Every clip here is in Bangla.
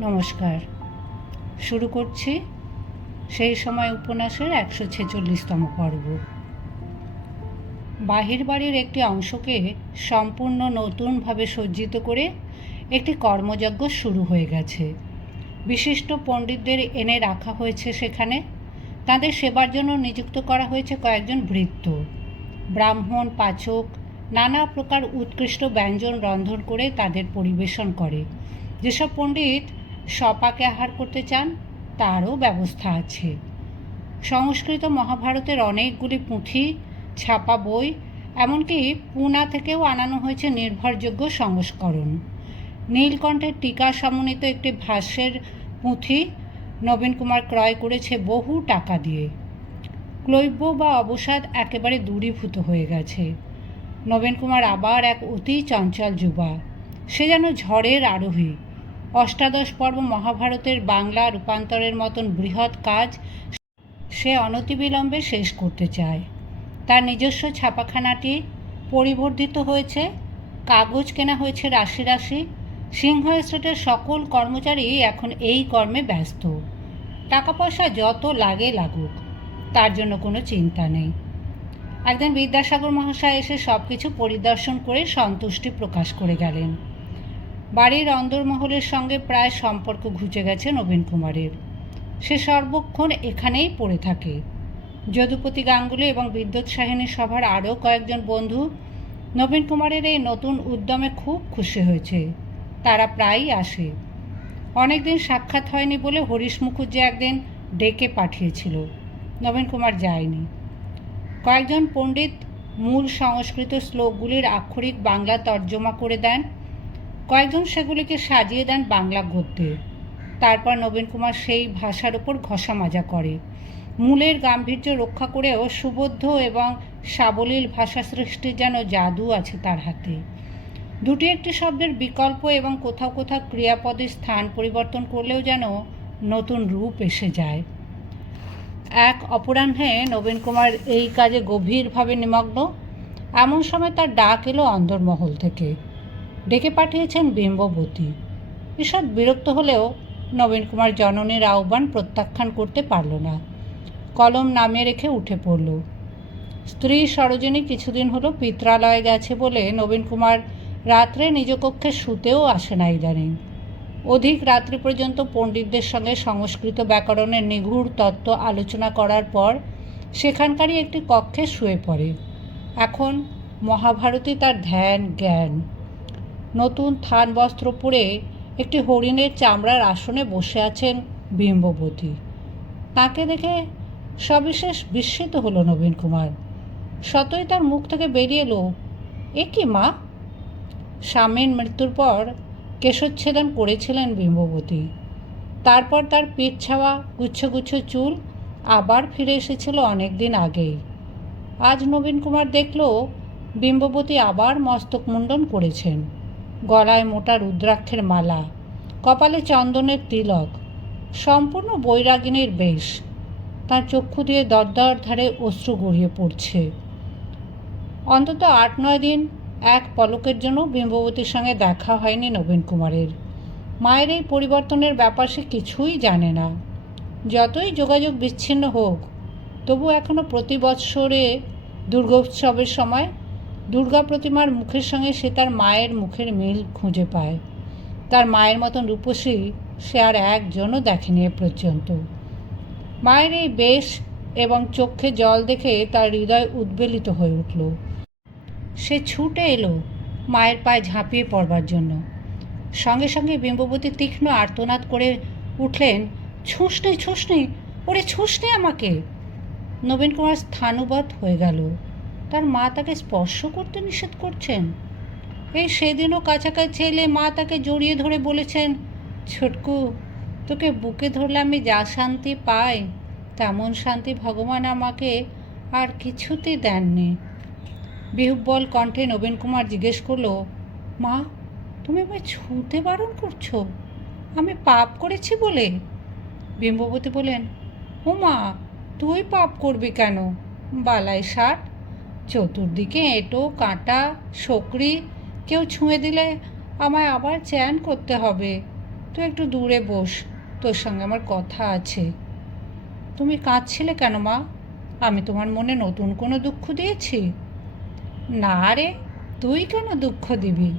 নমস্কার। শুরু করছি সেই সময় উপন্যাসের একশো ছেচল্লিশতম পর্ব। বাহির বাড়ির একটি অংশকে সম্পূর্ণ নতুনভাবে সজ্জিত করে একটি কর্মযজ্ঞ শুরু হয়ে গেছে। বিশিষ্ট পণ্ডিতদের এনে রাখা হয়েছে সেখানে। তাদের সেবার জন্য নিযুক্ত করা হয়েছে কয়েকজন ভৃত্য ব্রাহ্মণ, পাচক, নানা প্রকার উৎকৃষ্ট ব্যঞ্জন রন্ধন করে তাদের পরিবেশন করে। যেসব পণ্ডিত সপাকে আহার করতে চান, তারও ব্যবস্থা আছে। সংস্কৃত মহাভারতের অনেকগুলি পুঁথি, ছাপা বই, এমনকি পুনা থেকেও আনানো হয়েছে নির্ভরযোগ্য সংস্করণ। নীলকণ্ঠের টিকা সমন্বিত একটি ভাষ্যের পুঁথি নবীন কুমার ক্রয় করেছে বহু টাকা দিয়ে। ক্লৈব্য বা অবসাদ একেবারে দূরীভূত হয়ে গেছে। নবীন কুমার আবার এক অতি চঞ্চল যুবা। সে যেন ঝড়ের আরোহী। অষ্টাদশ পর্ব মহাভারতের বাংলা রূপান্তরের মতন বৃহৎ কাজ সে অনতিবিলম্বে শেষ করতে চায়। তার নিজস্ব ছাপাখানাটি পরিবর্ধিত হয়েছে, কাগজ কেনা হয়েছে রাশি রাশি। সিংহ এস্টেটের সকল কর্মচারী এখন এই কর্মে ব্যস্ত। টাকা পয়সা যত লাগে লাগুক, তার জন্য কোনো চিন্তা নেই। একদিন বিদ্যাসাগর মহাশয় এসে সব কিছু পরিদর্শন করে সন্তুষ্টি প্রকাশ করে গেলেন। বাড়ির অন্দরমহলের সঙ্গে প্রায় সম্পর্ক ঘুচে গেছে নবীন কুমারের। সে সর্বক্ষণ এখানেই পড়ে থাকে। যদুপতি গাঙ্গুলি এবং বিদ্যুৎ সাহিনী সভার আরও কয়েকজন বন্ধু নবীন কুমারের এই নতুন উদ্যমে খুব খুশি হয়েছে। তারা প্রায়ই আসে। অনেকদিন সাক্ষাৎ হয়নি বলে হরিশ মুখুজ্জি একদিন ডেকে পাঠিয়েছিল। নবীন কুমার যায়নি। কয়েকজন পণ্ডিত মূল সংস্কৃত শ্লোকগুলির আক্ষরিক বাংলা তর্জমা করে দেন। কয়েকজন সেগুলিকে সাজিয়ে দেন বাংলা গদ্যে। তারপর নবীন কুমার সেই ভাষার উপর ঘষা মাজা করে। মূলের গাম্ভীর্য রক্ষা করেও সুবোধ্য এবং সাবলীল ভাষা সৃষ্টির যেন জাদু আছে তার হাতে। দুটি একটি শব্দের বিকল্প এবং কোথাও কোথাও ক্রিয়াপদের স্থান পরিবর্তন করলেও যেন নতুন রূপ এসে যায়। এক অপরাহ্নে নবীন কুমার এই কাজে গভীরভাবে নিমগ্ন। এমন সময় তার ডাক এলো অন্দরমহল থেকে। ডেকে পাঠিয়েছেন বিম্ববতী। ঈষৎ বিরক্ত হলেও নবীন কুমার জননীর আহ্বান প্রত্যাখ্যান করতে পারল না। কলম নামে রেখে উঠে পড়ল। স্ত্রী সরোজিনী কিছুদিন হলো পিত্রালয়ে গেছে বলে নবীন কুমার রাত্রে নিজ কক্ষে শুতেও আসে না ইদানিং। অধিক রাত্রি পর্যন্ত পণ্ডিতদের সঙ্গে সংস্কৃত ব্যাকরণের নিগূঢ় তত্ত্ব আলোচনা করার পর সেখানকারই একটি কক্ষে শুয়ে পড়ে। এখন মহাভারতী তার ধ্যান, জ্ঞান। নতুন থান বস্ত্র পরে একটি হরিণের চামড়ার আসনে বসে আছেন বিম্ববতী। তাকে দেখে সবিশেষ বিস্মিত হলো নবীন কুমার। সতই তার মুখ থেকে বেরিয়ে এলো, এ কি মা? স্বামীর মৃত্যুর পর কেশোচ্ছেদন করেছিলেন বিম্ববতী। তারপর তার পিঠ ছাওয়া গুচ্ছ গুচ্ছ চুল আবার ফিরে এসেছিল অনেক দিন আগেই। আজ নবীন কুমার দেখল বিম্ববতী আবার মস্তক মুণ্ডন করেছেন। গলায় মোটা রুদ্রাক্ষের মালা, কপালে চন্দনের তিলক, সম্পূর্ণ বৈরাগিনীর বেশ। তার চক্ষু দিয়ে দরদর ধারে অশ্রু গড়িয়ে পড়ছে। অন্তত আট নয় দিন এক পলকের জন্য বিম্ববতীর সঙ্গে দেখা হয়নি নবীন কুমারের। মায়ের এই পরিবর্তনের ব্যাপার সে কিছুই জানে না। যতই যোগাযোগ বিচ্ছিন্ন হোক, তবু এখনও প্রতি বৎসরে দুর্গোৎসবের সময় দুর্গা প্রতিমার মুখের সঙ্গে সে তার মায়ের মুখের মিল খুঁজে পায়। তার মায়ের মতন রূপসী সে আর একজনও দেখেনি এ পর্যন্ত। মায়ের এই বেশ এবং চোখে জল দেখে তার হৃদয় উদ্বেলিত হয়ে উঠল। সে ছুটে এলো মায়ের পায়ে ঝাঁপিয়ে পড়বার জন্য। সঙ্গে সঙ্গে বিম্ববতী তীক্ষ্ণ আর্তনাদ করে উঠলেন ছুঁস নেই ছুঁস নেই ওরে ছুঁস নেই আমাকে! নবীন কুমার স্থানুবৎ হয়ে গেল। তার মা তাকে স্পর্শ করতে নিষেধ করছেন। এই সেদিনও কাছাকাছি এলে মা তাকে জড়িয়ে ধরে বলেছেন, ছোটকু, তোকে বুকে ধরলে আমি যা শান্তি পাই, তেমন শান্তি ভগবান আমাকে আর কিছুতেই দেননি। বিহুব্বল কণ্ঠে নবীন কুমার জিজ্ঞেস করল, মা, তুমি আমায় ছুঁতে বারণ করছ? আমি পাপ করেছি বলে? বিম্ববতী বলেন ও মা তুই পাপ করবি কেন? বালাই ষাট চতুর্দিকে এঁটো, কাঁটা শকরি কেউ ছুঁয়ে দিলে আমায় আবার চ্যান করতে হবে। তুই একটু দূরে বস, তোর সঙ্গে আমার কথা আছে। তুমি কাঁদছিলে কেন মা? আমি তোমার মনে নতুন কোনো দুঃখ দিয়েছি? না রে, তুই কেন দুঃখ দিবি?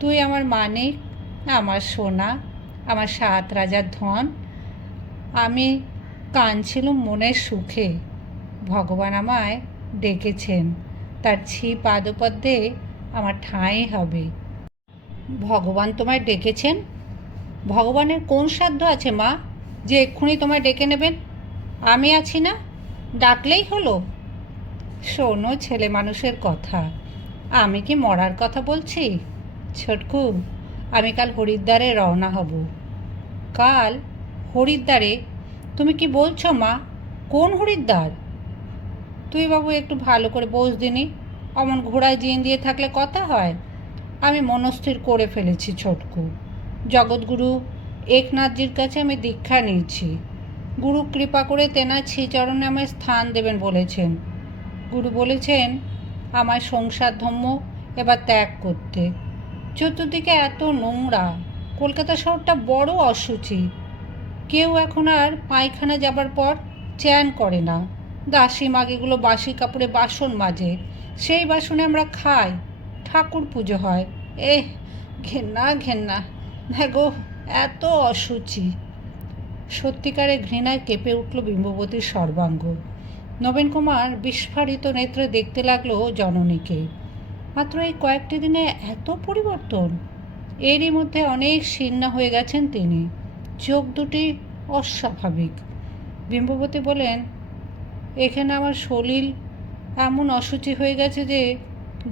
তুই আমার মানিক, আমার সোনা, আমার সাত রাজার ধন। আমি কাঁদছিলুম মনের সুখে। ভগবান আমায় ডেকেছেন। তার ছি পাদপদ্মে আমার ঠাঁই হবে। ভগবান তোমায় ডেকেছেন? ভগবানের কোন সাধ্য আছে মা? যে এক্ষুনি তোমায় ডেকে নেবেন? আমি আছি না? ডাকলেই হলো? শোনো ছেলে মানুষের কথা। আমি কি মরার কথা বলছি? ছোটকু, আমি কাল হরিদ্বারে রওনা হব। কাল হরিদ্বারে? তুমি কি বলছো মা? কোন হরিদ্বার? তুই বাবু একটু ভালো করে বোঝ দিনি। অমন ঘোড়ায় জিন দিয়ে থাকলে কথা হয়? আমি মনস্থির করে ফেলেছি ছোটকু। জগৎগুরু, একনাথজির কাছে আমি দীক্ষা নিয়েছি। গুরু কৃপা করে তেনার শ্রীচরণে আমায় স্থান দেবেন বলেছেন। গুরু বলেছেন আমার সংসার ধর্ম এবার ত্যাগ করতে। চতুর্দিকে এত নোংরা, কলকাতা শহরটা বড় অসুচি কেউ এখন আর পায়খানা যাবার পর চ্যান করে না। দাসী মাগিগুলো বাসি কাপড়ে বাসন মাজে, সেই বাসনে আমরা খাই, ঠাকুর পুজো হয়। এহ, ঘেন্না ঘেন্না। হ্যাঁ গো এত অসুচি সত্যিকারে ঘৃণায় কেঁপে উঠল বিম্ববতীর সর্বাঙ্গ। নবীন কুমার বিস্ফারিত নেত্রে দেখতে লাগল জননীকে। মাত্র এই কয়েকটি দিনে এত পরিবর্তন। এরই মধ্যে অনেক শীর্ণা হয়ে গেছেন তিনি। চোখ দুটি অস্বাভাবিক। বিম্ববতী বলেন এখানে আমার শরীর এমন অসুচি হয়ে গেছে যে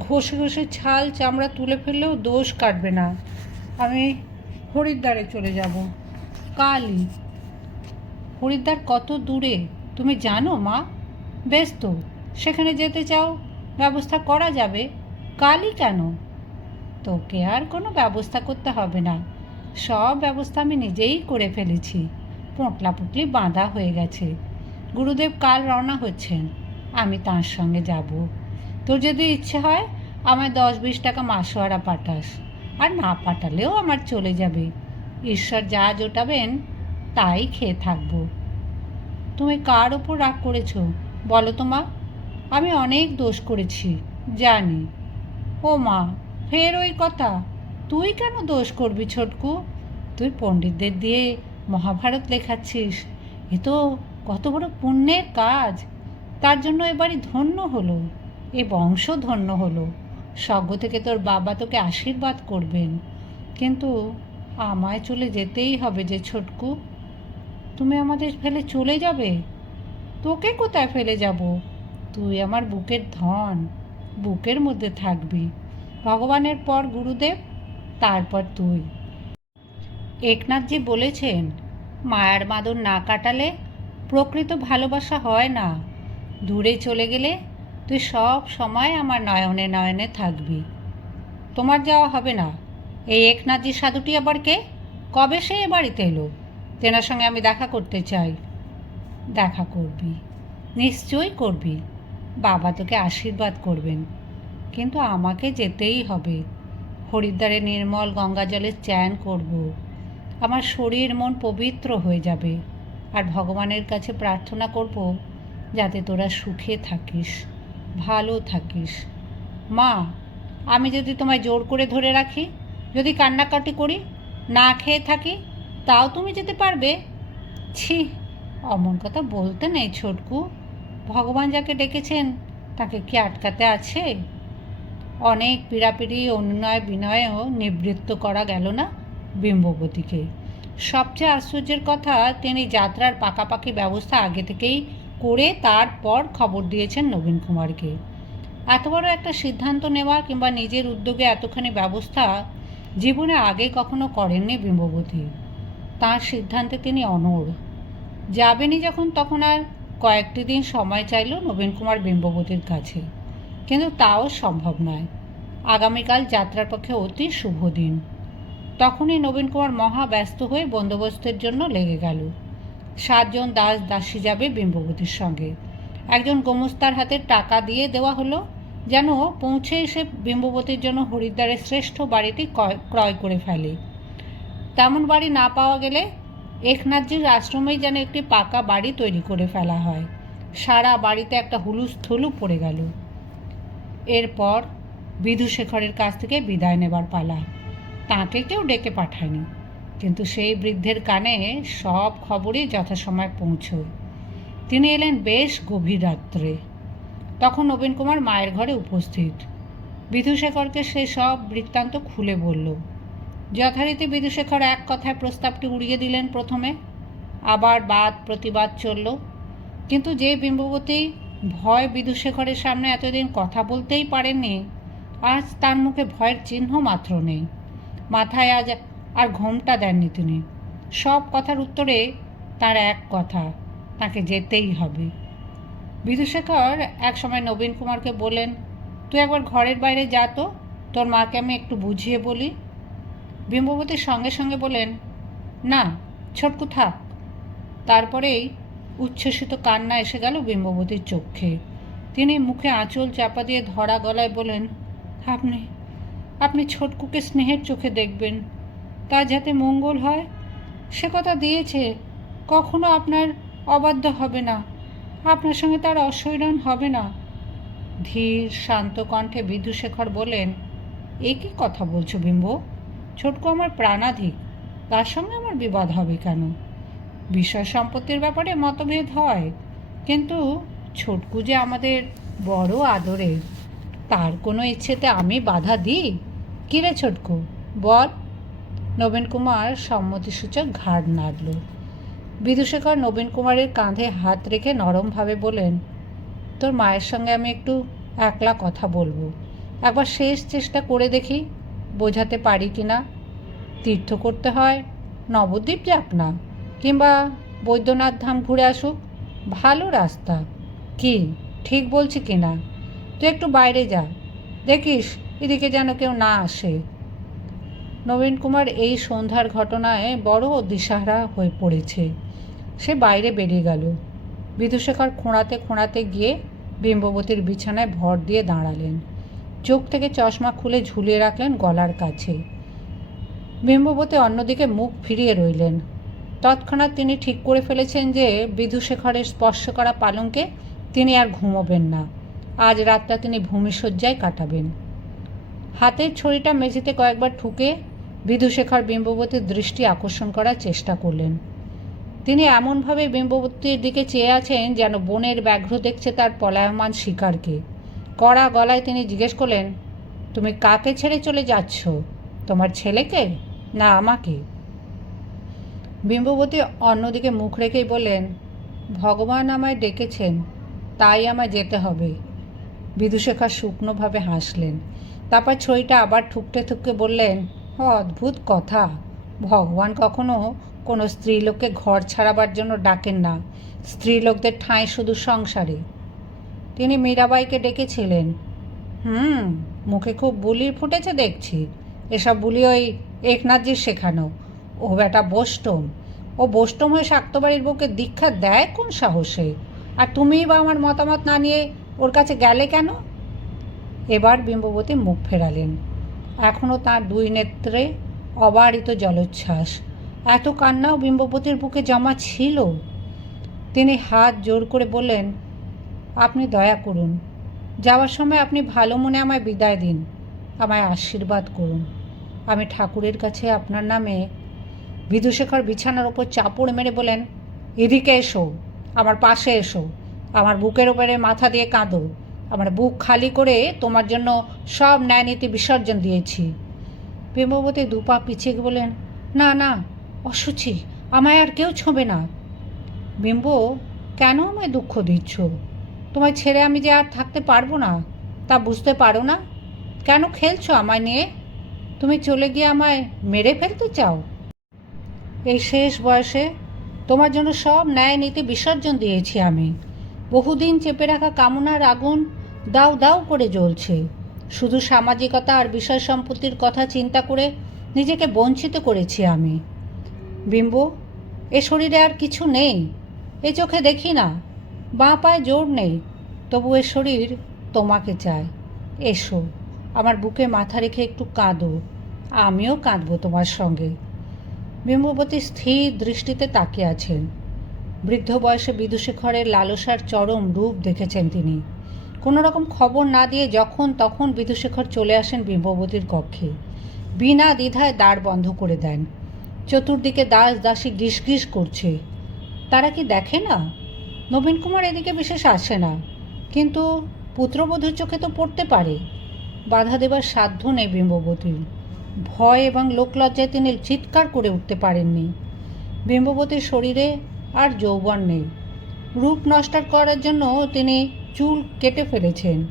ঘষে ঘষে ছাল চামড়া তুলে ফেললেও দোষ কাটবে না। আমি হরিদ্বারে চলে যাব। কালই। হরিদ্বার কত দূরে? তুমি জানো, মা? বেশ তো, সেখানে যেতে চাও? ব্যবস্থা করা যাবে। কালই কেন? তোকে আর কোনো ব্যবস্থা করতে হবে না। সব ব্যবস্থা আমি নিজেই করে ফেলেছি। পোটলা পুটলি বাঁধা হয়ে গেছে। গুরুদেব কাল রওনা হচ্ছেন। আমি তার সঙ্গে যাব। তোর যদি ইচ্ছে হয়, আমায় দশ বিশ টাকা মাসোয়ারা পাঠাস। আর না পাঠালেও আমার চলে যাবে। ঈশ্বর যা জোটাবেন, তাই খেয়ে থাকব। তুমি কার ওপর রাগ করেছ? বলো তো মা। আমি অনেক দোষ করেছি, জানি। ও মা, ফের ওই কথা। তুই কেন দোষ করবি ছোটকু? তুই পণ্ডিতদের দিয়ে মহাভারত লেখাচ্ছিস। এ তো কত বড় পুণ্যের কাজ। তার জন্য এবারই ধন্য হলো, এ বংশ ধন্য হলো। স্বর্গ থেকে তোর বাবা তোকে আশীর্বাদ করবেন। কিন্তু আমায় চলে যেতেই হবে যে ছোটকু। তুমি আমাদের ফেলে চলে যাবে? তোকে কোথায় ফেলে যাব? তুই আমার বুকের ধন, বুকের মধ্যে থাকবি। ভগবানের পর গুরুদেব, তারপর তুই। একনাথজি বলেছেন, মায়ার মাদন না কাটালে প্রকৃত ভালোবাসা হয় না। দূরে চলে গেলে তুই সব সময় আমার নয়নে নয়নে থাকবি। তোমার যাওয়া হবে না। এই একনাথজি সাধুটি আবার কে? কবে সে এ বাড়িতে এলো? তেনার সঙ্গে আমি দেখা করতে চাই। দেখা করবি। নিশ্চয়ই করবি। বাবা তোকে আশীর্বাদ করবেন। কিন্তু আমাকে যেতেই হবে। হরিদ্বারে নির্মল গঙ্গা জলে চ্যান করব। আমার শরীর মন পবিত্র হয়ে যাবে। আর ভগবানের কাছে প্রার্থনা করব যাতে তোরা সুখে থাকিস, ভালো থাকিস। মা, আমি যদি তোমায় জোর করে ধরে রাখি, যদি কান্নাকাটি করি, না খেয়ে থাকি, তাও তুমি যেতে পারবে? ছি, অমন কথা বলতে নেই ছোটকু। ভগবান যাকে ডেকেছেন, তাকে কি আটকাতে আছে? অনেক পীড়াপিড়ি অনুনয় বিনয়েও নিবৃত্ত করা গেল না বিম্ববতীকে। সবচেয়ে আশ্চর্যের কথা, তিনি যাত্রার পাকাপাকি ব্যবস্থা আগে থেকেই করে তারপর খবর দিয়েছেন নবীন কুমারকে। এত বড় একটা সিদ্ধান্ত নেওয়া কিংবা নিজের উদ্যোগে এতখানি ব্যবস্থা জীবনে আগে কখনো করেননি বিম্ববতী। তার সিদ্ধান্তে তিনি অনড়। যাবেনই যখন তখন আর কয়েকটি দিন সময় চাইল নবীন কুমার বিম্ববতীর কাছে। কিন্তু তাও সম্ভব নয়। আগামীকাল যাত্রার পক্ষে অতি শুভ দিন। তখনই নবীন কুমার মহা ব্যস্ত হয়ে বন্দোবস্তের জন্য লেগে গেল। সাতজন দাস দাসী যাবে বিম্ববতীর সঙ্গে। একজন গোমস্তার হাতে টাকা দিয়ে দেওয়া হলো, যেন পৌঁছে এসে বিম্ববতীর জন্য হরিদ্বারের শ্রেষ্ঠ বাড়িটি ক্রয় করে ফেলে। তেমন বাড়ি না পাওয়া গেলে একনাথজির আশ্রমেই যেন একটি পাকা বাড়ি তৈরি করে ফেলা হয়। সারা বাড়িতে একটা হুলুস থুলু পড়ে গেল। এরপর বিধুশেখরের কাছ থেকে বিদায় নেবার পালা। তাকে কেউ ডেকে পাঠায়নি। কিন্তু সেই বৃদ্ধের কানে সব খবরই যথাসময় পৌঁছয়। তিনি এলেন বেশ গভীর রাত্রে। তখন নবীন কুমার মায়ের ঘরে উপস্থিত। বিধুশেখরকে সে সব বৃত্তান্ত খুলে বলল, যথারীতি বিধুশেখর এক কথায় প্রস্তাবটি উড়িয়ে দিলেন প্রথমে। আবার বাদ প্রতিবাদ চলল। কিন্তু যে বিম্ববতী ভয় বিদুশেখরের সামনে এতদিন কথা বলতেই পারেননি, আজ তার মুখে ভয়ের চিহ্ন মাত্র নেই। মাথায় আজ আর ঘোমটা দেননি তিনি। সব কথার উত্তরে তার এক কথা, তাকে যেতেই হবে। বিদুশেখর একসময় নবীন কুমারকে বলেন তুই একবার ঘরের বাইরে যা তো, তোর মাকে আমি একটু বুঝিয়ে বলি। বিম্ববতীর সঙ্গে সঙ্গে বলেন না, ছোটকু থাক। তারপরেই উচ্ছ্বসিত কান্না এসে গেল বিম্ববতীর চোখে। তিনি মুখে আঁচল চাপা দিয়ে ধরা গলায় বলেন আপনি আপনি ছোটকুকে স্নেহের চোখে দেখবেন তা যাতে মঙ্গল হয়। সে কথা দিয়েছে, কখনো আপনার অবাধ্য হবে না, আপনার সঙ্গে তার অসৈরণ হবে না। ধীর, শান্ত কণ্ঠে বিধুশেখর বলেন এ কি কথা বলছো বিম্ব? ছোটকু আমার প্রাণাধিক, তার সঙ্গে আমার বিবাদ হবে কেন? বিষয় সম্পত্তির ব্যাপারে মতভেদ হয়, কিন্তু ছোটকু যে আমাদের বড় আদরের, তার কোনো ইচ্ছেতে আমি বাধা দিই? কিরে ছোটকু? বল। নবীন কুমার সম্মতিসূচক ঘাড় নাড়ল। বিদুশেখর নবীন কুমারের কাঁধে হাত রেখে নরমভাবে বলেন তোর মায়ের সঙ্গে আমি একটু একলা কথা বলব। একবার শেষ চেষ্টা করে দেখি, বোঝাতে পারি কি না। তীর্থ করতে হয়, নবদ্বীপ যাক না, কিংবা বৈদ্যনাথ ধাম ঘুরে আসুক। ভালো রাস্তা। কি? ঠিক বলছি কি না? তুই একটু বাইরে যা। দেখিস এদিকে যেন কেউ না আসে। নবীন কুমার এই সন্ধ্যার ঘটনায় বড় দিশাহারা হয়ে পড়েছে। সে বাইরে বেরিয়ে গেল। বিদুশেখর খোঁড়াতে খোঁড়াতে গিয়ে বিম্ববতীর বিছানায় ভর দিয়ে দাঁড়ালেন। চোখ থেকে চশমা খুলে ঝুলিয়ে রাখলেন গলার কাছে। বিম্ববতী অন্যদিকে মুখ ফিরিয়ে রইলেন। তৎক্ষণাৎ তিনি ঠিক করে ফেলেছেন যে বিধুশেখরের স্পর্শ করা পালঙ্কে তিনি আর ঘুমোবেন না। আজ রাতটা তিনি ভূমিশয্যায় কাটাবেন। হাতের ছড়িটা মেঝেতে কয়েকবার ঠুকে বিধুশেখর বিম্ববতীর দৃষ্টি আকর্ষণ করার চেষ্টা করলেন। তিনি এমনভাবে বিম্ববতীর দিকে চেয়ে আছেন যেন বনের ব্যাঘ্র দেখছে তার পলায়মান শিকারকে। কড়া গলায় তিনি জিজ্ঞেস করলেন, তুমি কাকে ছেড়ে চলে যাচ্ছ? তোমার ছেলেকে না আমাকে? বিম্ববতী অন্যদিকে মুখ রেখেই বললেন, ভগবান আমায় ডেকেছেন, তাই আমায় যেতে হবে। বিদুশেখর শুকনোভাবে হাসলেন। তারপর ছইটা আবার ঠুকতে ঠুকতে বললেন অদ্ভুত কথা। ভগবান কখনো কোনো স্ত্রীলোককে ঘর ছাড়াবার জন্য ডাকেন না। স্ত্রীলোকদের ঠাঁই শুধু সংসারে। তিনি মীরাবাইকে ডেকেছিলেন। হুম, মুখে খুব বুলি ফুটেছে দেখছি। এসব বুলি ওই একনাথজির শেখানো। ও বেটা বোস্টম ও বোস্টম হয়ে শাক্তবাড়ির বুকে দীক্ষা দেয় কোন সাহসে? আর তুমিই বা আমার মতামত না নিয়ে ওর কাছে গেলে কেন? এবার বিম্ববতী মুখ ফেরালেন। এখনও তার দুই নেত্রে অবারিত জলোচ্ছ্বাস। এত কান্নাও বিম্ববতীর বুকে জমা ছিল? তিনি হাত জোর করে বললেন, আপনি দয়া করুন। যাওয়ার সময় আপনি ভালো মনে আমায় বিদায় দিন। আমায় আশীর্বাদ করুন। আমি ঠাকুরের কাছে আপনার নামে বিধুশেখর বিছানার ওপর চাপড় মেরে বলেন এদিকে এসো, আমার পাশে এসো। আমার বুকের ওপরে মাথা দিয়ে কাঁদো। আমার বুক খালি করে তোমার জন্য সব ন্যায়নীতি বিসর্জন দিয়েছি। প্রেমবতী দুপা পিছিয়ে বলেন না না অসুচি আমায় আর কেউ ছোঁবে না। বিম্ব, কেন আমায় দুঃখ দিচ্ছ? তোমায় ছেড়ে আমি যে আর থাকতে পারব না, তা বুঝতে পারো না? কেন খেলছো আমায় নিয়ে? তুমি চলে গিয়ে আমায় মেরে ফেলতে চাও? এই শেষ বয়সে তোমার জন্য সব ন্যায় নীতি বিসর্জন দিয়েছি আমি। বহুদিন চেপে রাখা কামনার আগুন দাউ দাউ করে জ্বলছে। শুধু সামাজিকতা আর বিষয় সম্পত্তির কথা চিন্তা করে নিজেকে বঞ্চিত করেছি আমি। বিম্ব, এ শরীরে আর কিছু নেই। এ চোখে দেখি না। বাঁ পায়ে জোর নেই। তবু এ শরীর তোমাকে চায় এসো, আমার বুকে মাথা রেখে একটু কাঁদো। আমিও কাঁদবো তোমার সঙ্গে। বিম্ববতী স্থির দৃষ্টিতে তাকিয়ে আছেন। বৃদ্ধ বয়সে বিদুশেখরের লালসার চরম রূপ দেখেছেন তিনি। কোনো রকম খবর না দিয়ে যখন তখন বিধুশেখর চলে আসেন বিম্ববতীর কক্ষে। বিনা দ্বিধায় দ্বার বন্ধ করে দেন। চতুর্দিকে দাস দাসী গিস গিস করছে। তারা কি দেখে না? নবীন কুমার এদিকে বিশেষ আসে না। কিন্তু পুত্রবধূর চোখে তো পড়তে পারে। বাধা দেবার সাধ্য নেই বিম্ববতীর। ভয় এবং লোকলজ্জায় তিনি চিৎকার করে উঠতে পারেননি। বিম্ববতীর শরীরে আর যৌবন নেই। রূপ নষ্ট করার জন্য তিনি চুল কেটে ফেলেছেন।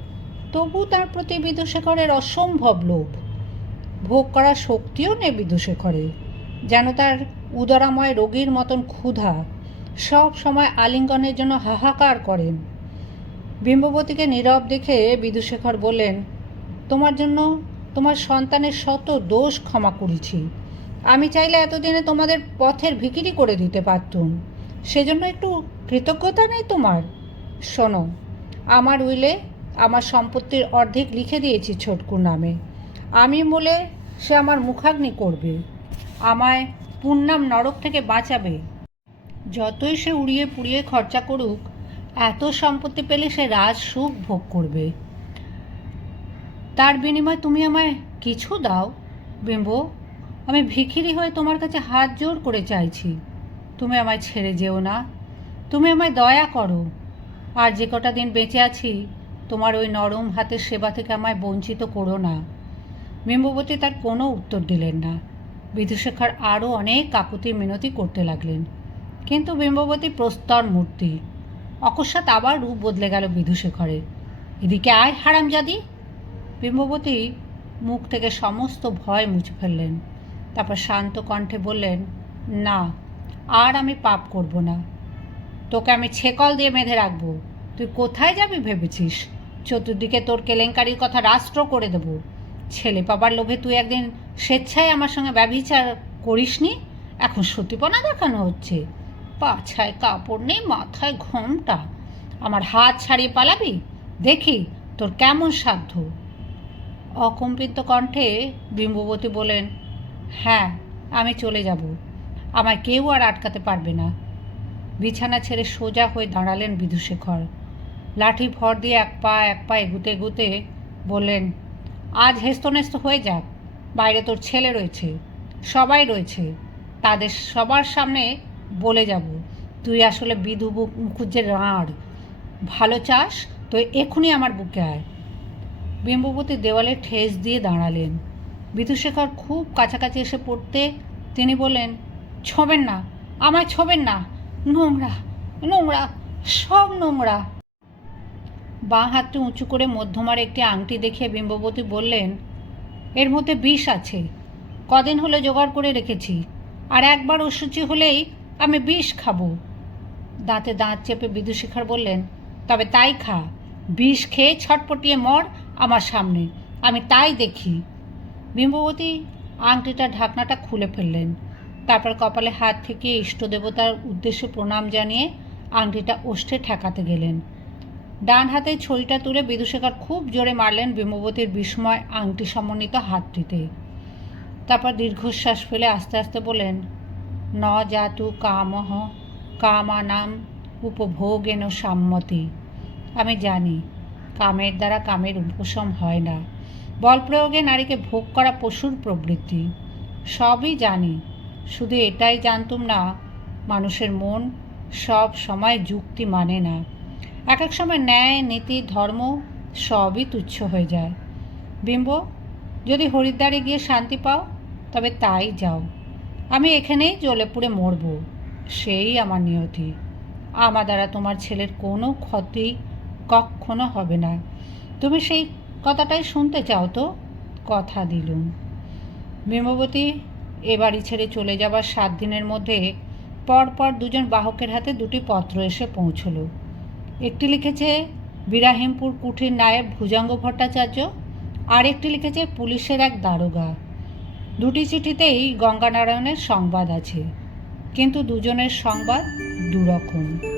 তবু তার প্রতি বিদুশেখরের অসম্ভব লোভ। ভোগ করার শক্তিও নেই বিদুশেখরে যেন তার উদরাময় রোগীর মতন ক্ষুধা সব সময় আলিঙ্গনের জন্য হাহাকার করেন। বিম্ববতীকে নীরব দেখে বিদুশেখর বললেন, তোমার জন্য তোমার সন্তানের শত দোষ ক্ষমা করেছি। আমি চাইলে এতদিনে তোমাদের পথের ভিকিরি করে দিতে পারতুম। সেজন্য একটু কৃতজ্ঞতা নেই তোমার। শোনো আমার উইলে আমার সম্পত্তির অর্ধেক লিখে দিয়েছি ছোটকুর নামে। আমি বলে সে আমার মুখাগ্নি করবে, আমায় পূর্ণাম নরক থেকে বাঁচাবে। যতই সে উড়িয়ে পুড়িয়ে খরচা করুক, এত সম্পত্তি পেলে সে রাজ সুখ ভোগ করবে। তার বিনিময়ে তুমি আমায় কিছু দাও, বিম্ব। আমি ভিখিরি হয়ে তোমার কাছে হাত জোর করে চাইছি। তুমি আমায় ছেড়ে যেও না। তুমি আমায় দয়া করো। আর যে কটা দিন বেঁচে আছি, তোমার ওই নরম হাতের সেবা থেকে আমায় বঞ্চিত করো না। বিম্ববতী তার কোনো উত্তর দিলেন না। বিধুশেখর আরও অনেক কাকুতি মিনতি করতে লাগলেন। কিন্তু বিম্ববতী প্রস্তর মূর্তি, অকস্মাৎ আবার রূপ বদলে গেল বিধুশেখরের। এদিকে আয়, হারামজাদি। বিম্ববতী মুখ থেকে সমস্ত ভয় মুছে ফেললেন। তারপর শান্ত কণ্ঠে বললেন, না, আর আমি পাপ করব না। তোকে আমি ছেকল দিয়ে বেঁধে রাখব। তুই কোথায় যাবি ভেবেছিস? চতুর্দিকে তোর কেলেঙ্কারির কথা রাষ্ট্র করে দেবো। ছেলে পাবার লোভে তুই একদিন স্বেচ্ছায় আমার সঙ্গে ব্যভিচার করিসনি? এখন সতীপনা দেখানো হচ্ছে। পাছায় কাপড় নেই মাথায় ঘোমটা। আমার হাত ছাড়িয়ে পালাবি? দেখি তোর কেমন সাধ্য। অকম্পিত কণ্ঠে বিম্ববতী বলেন হ্যাঁ আমি চলে যাব। আমায় কেউ আর আটকাতে পারবে না। বিছানা ছেড়ে সোজা হয়ে দাঁড়ালেন বিধুশেখর। লাঠি ভর দিয়ে এক পা এক পা এগুতে এগুতে বললেন, আজ হেস্তনেস্ত হয়ে যাক, বাইরে তোর ছেলে রয়েছে, সবাই রয়েছে, তাদের সবার সামনে বলে যাব। তুই আসলে বিধু মুখুজ্জের রাঁড়, ভালো চাস তো এক্ষুনি আমার বুকে আয়। বিম্ববতী দেওয়ালে ঠেস দিয়ে দাঁড়ালেন। বিধুশেখর খুব কাছাকাছি এসে পড়তে তিনি বললেন, ছোবেন না, আমায় ছোবেন না নোংরা নোংরা, সব নোংরা। বাঁ হাতটি উঁচু করে মধ্যমার একটি আংটি দেখিয়ে বিম্ববতী বললেন, এর মধ্যে বিষ আছে। কদিন হলে জোগাড় করে রেখেছি। আর একবার অসুচি হলেই আমি বিষ খাব। দাঁতে দাঁত চেপে বিদুশেখর বললেন, তবে তাই খা। বিষ খেয়ে ছটপটিয়ে মর আমার সামনে। আমি তাই দেখি। বিম্ববতী আংটিটা ঢাকনাটা খুলে ফেললেন। তারপর কপালে হাত থেকে ইষ্ট দেবতার উদ্দেশ্যে প্রণাম জানিয়ে আংটিটা ওষ্ঠে ঠেকাতে গেলেন। ডান হাতে ছড়িটা তুলে বিদুশেখর খুব জোরে মারলেন বিম্ববতীর বিস্ময় আংটি সমন্বিত হাতটিতে। তারপর দীর্ঘশ্বাস ফেলে আস্তে আস্তে বলেন ন জাতু কামহ কামানাম উপভোগেন সাম্মতি। আমি জানি, কামের দ্বারা কামের উপশম হয় না। বল প্রয়োগে নারীকে ভোগ করা পশুর প্রবৃত্তি। সবই জানি শুধু এটাই জানতুম না, মানুষের মন সব সময় যুক্তি মানে না। এক এক সময় ন্যায়, নীতি, ধর্ম সবই তুচ্ছ হয়ে যায়। বিম্ব, যদি হরিদ্বারে গিয়ে শান্তি পাও, তবে তাই যাও। আমি এখানেই জ্বলে পুড়ে মরব। সেই আমার নিয়তি। আমার দ্বারা তোমার ছেলের কোনো ক্ষতি কখনো হবে না। তুমি সেই কথাটাই শুনতে চাও তো? কথা দিলুম। বিম্ববতী এ বাড়ি ছেড়ে চলে যাবার সাত দিনের মধ্যে পরপর দুজন বাহকের হাতে দুটি পত্র এসে পৌঁছল। একটি লিখেছে, বিরাহিমপুর কুঠির নায়েব ভুজঙ্গ ভট্টাচার্য আর একটি লিখেছে, পুলিশের এক দারোগা দুটি চিঠিতেই গঙ্গানারায়ণের সংবাদ আছে, কিন্তু দুজনের সংবাদ দুরকম।